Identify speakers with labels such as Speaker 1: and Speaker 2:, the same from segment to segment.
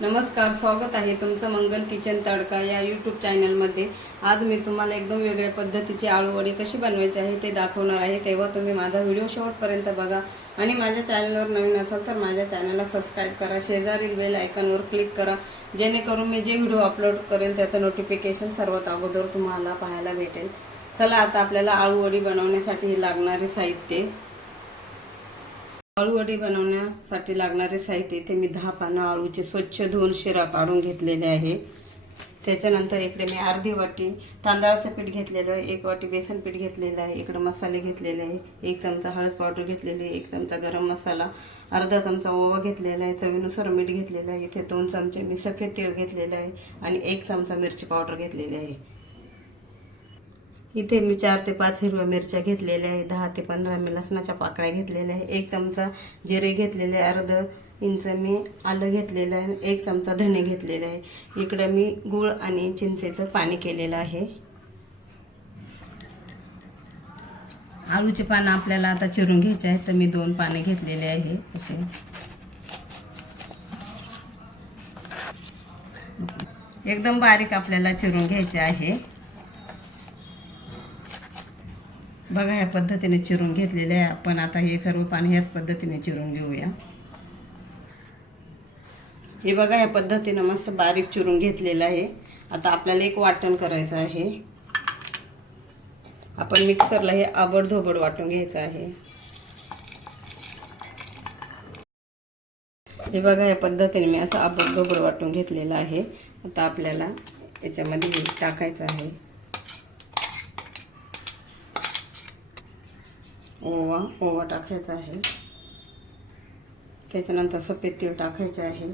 Speaker 1: नमस्कार स्वागत आहे तुमचं मंगल किचन तडका या यूट्यूब चॅनलमध्ये आज मी तुम्हाला एकदम वेगळ्या पद्धतीची आळूवडी कशी बनवायची आहे ते दाखवणार आहे. तेव्हा तुम्ही माझा व्हिडिओ शेवटपर्यंत बघा. आणि माझ्या चॅनलवर नवीन असाल तर माझ्या चॅनलला सबस्क्राईब करा. शेजारील बेल आयकॉनवर क्लिक करा. जेणेकरून मी जे व्हिडिओ अपलोड करेल त्याचं नोटिफिकेशन सर्वात अगोदर तुम्हाला पाहायला भेटेल. चला आता आपल्याला आळूवडी बनवण्यासाठी लागणारे साहित्य. आळूवडी बनवण्यासाठी लागणारे साहित्य इथे मी दहा पानं आळूचे स्वच्छ धुवून शिरा काढून घेतलेले आहे. त्याच्यानंतर इकडे मी अर्धी वाटी तांदळाचं पीठ घेतलेलं आहे एक वाटी बेसन पीठ घेतलेलं आहे इकडे मसाले घेतलेले आहे एक चमचा हळद पावडर घेतलेली आहे एक चमचा गरम मसाला अर्धा चमचा ओवा घेतलेला आहे चवीनुसार मीठ घेतलेलं आहे इथे दोन चमचे मी सफेद तीळ घेतलेलं आहे आणि एक चमचा मिरची पावडर घेतलेली आहे. इथे मी चार ते पाच हिरव्या मिरच्या घेतलेल्या आहे दहा ते पंधरा मी लसणाच्या पाकळ्या घेतलेल्या आहे एक चमचा जिरे घेतलेले आहे अर्ध इंच मी आलं घेतलेलं आहे एक चमचा धने घेतलेलं आहे. इकडं मी गूळ आणि चिंचेचं पाणी केलेलं आहे. आळूचे पानं आपल्याला आता चिरून घ्यायचे आहेत तर मी दोन पाने घेतलेले आहे असे. एकदम बारीक आपल्याला चिरून घ्यायचे आहे. बघा ह्या पद्धतीने चिरून घेतलेले आहे. आपण आता हे सर्व पाणी ह्याच पद्धतीने चिरून घेऊया. हे बघा ह्या पद्धतीनं मस्त बारीक चिरून घेतलेलं आहे. आता आपल्याला एक वाटण करायचं आहे. आपण मिक्सरला हे आबडधोबड वाटून घ्यायचं आहे. हे बघा या पद्धतीने मी असं आबडधोबड वाटून घेतलेलं आहे. आता आपल्याला याच्यामध्ये टाकायचं आहे. ओवा ओवा टाकायचा आहे. त्याच्यानंतर सफेद तीळ टाकायचे आहे.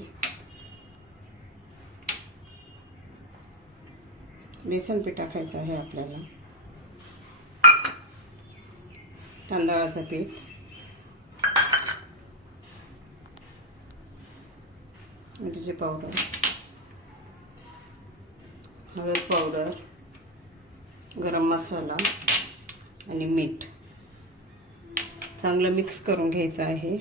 Speaker 1: बेसन पीठ टाकायचं आहे आपल्याला. तांदळाचं पीठ. मिरची पावडर. हळद पावडर. गरम मसाला आणि मीठ. चांगलं मिक्स करून घ्यायचं आहे.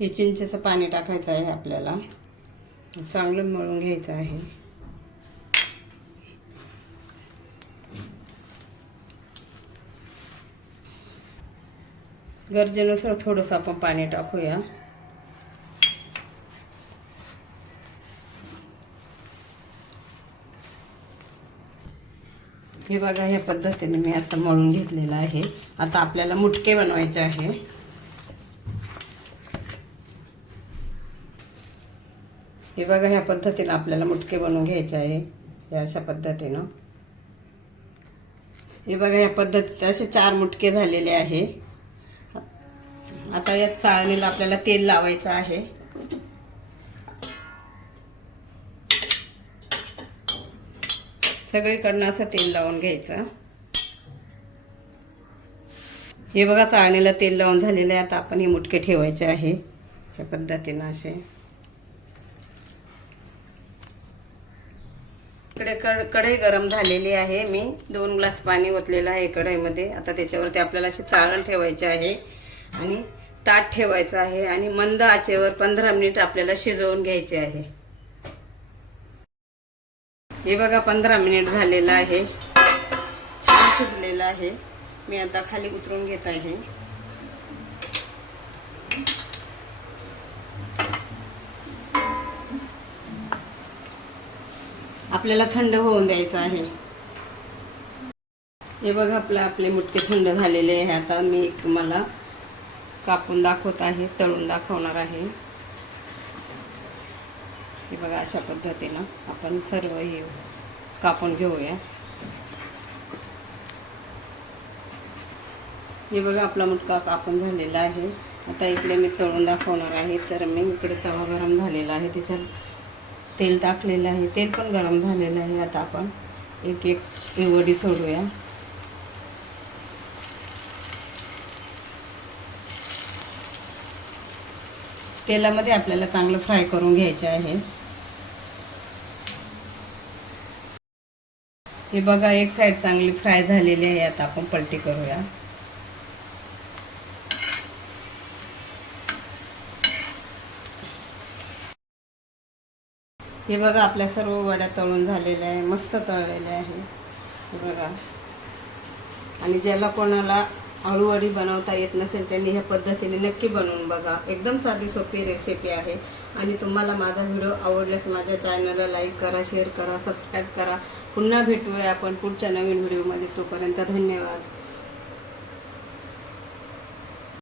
Speaker 1: हे चिंचेचं पाणी टाकायचं आहे आपल्याला. चांगलं मळून घ्यायचं आहे. गरजेनुसार थोडंसं आपण पाणी टाकूया. हे बघा ह्या पद्धतीने मी आता मळून घेतलेलं आहे. आता आपल्याला मुटके बनवायचे आहे. हे बघा ह्या पद्धतीनं आपल्याला मुटके बनवून घ्यायचे आहे. या अशा पद्धतीनं. हे बघा ह्या पद्धतीत असे चार मुटके झालेले आहे. आता या चाळणीला आपल्याला तेल लावायचं आहे. सगळीकडनं असं तेल लावून घ्यायचं. हे बघा चाळणीला तेल लावून झालेलं आहे. आता आपण हे मुटके ठेवायचे आहे. ह्या पद्धतीनं असे. इकडे कड कढई गरम झालेली आहे. मी दोन ग्लास पाणी ओतलेलं आहे कढईमध्ये. आता त्याच्यावरती आपल्याला असे चाळण ठेवायचे आहे. आणि ताट ठेवायचं आहे आणि मंद आचेवर पंधरा मिनिट आपल्याला शिजवून घ्यायचे आहे. हे बघा पंधरा मिनिट झालेलं आहे. छान शिजलेलं आहे. मी आता खाली उतरून घेत आहे. आपल्याला थंड होऊन द्यायचं आहे. हे बघा आपलं आपले मुटके थंड झालेले आहे. आता मी तुम्हाला कापून दाखवत आहे तळून दाखवणार आहे. हे बघा अशा पद्धतीनं आपण सर्व हे कापून घेऊया. हे बघा आपला मुटका कापून झालेला आहे. आता इकडे मी तळून दाखवणार आहे. तर मी इकडे तवा गरम झालेला आहे. त्याच्यात तेल टाकलेलं आहे. तेल पण गरम झालेलं आहे. आता आपण एक एक वडी सोडूया. तेलामध्ये आपल्याला चांगलं फ्राय करून घ्यायचे आहे. हे बघा एक साईड चांगली फ्राय झालेली आहे. आता आपण पलटी करूया. हे बघा आपल्या सर्व वड्या तळून झालेल्या आहे. मस्त तळलेल्या आहे. हे बघा. आणि ज्याला कोणाला आळूवडी बनवता येत नसेल त्यांनी ह्या पद्धतीने नक्की बनवून बघा. एकदम साधी सोपी रेसिपी आहे. आणि तुम्हाला माझा व्हिडिओ आवडल्यास माझ्या चॅनलला लाईक करा शेअर करा सबस्क्राईब करा. पुन्हा भेटूया आपण पुढच्या नवीन व्हिडिओमध्ये तोपर्यंत धन्यवाद.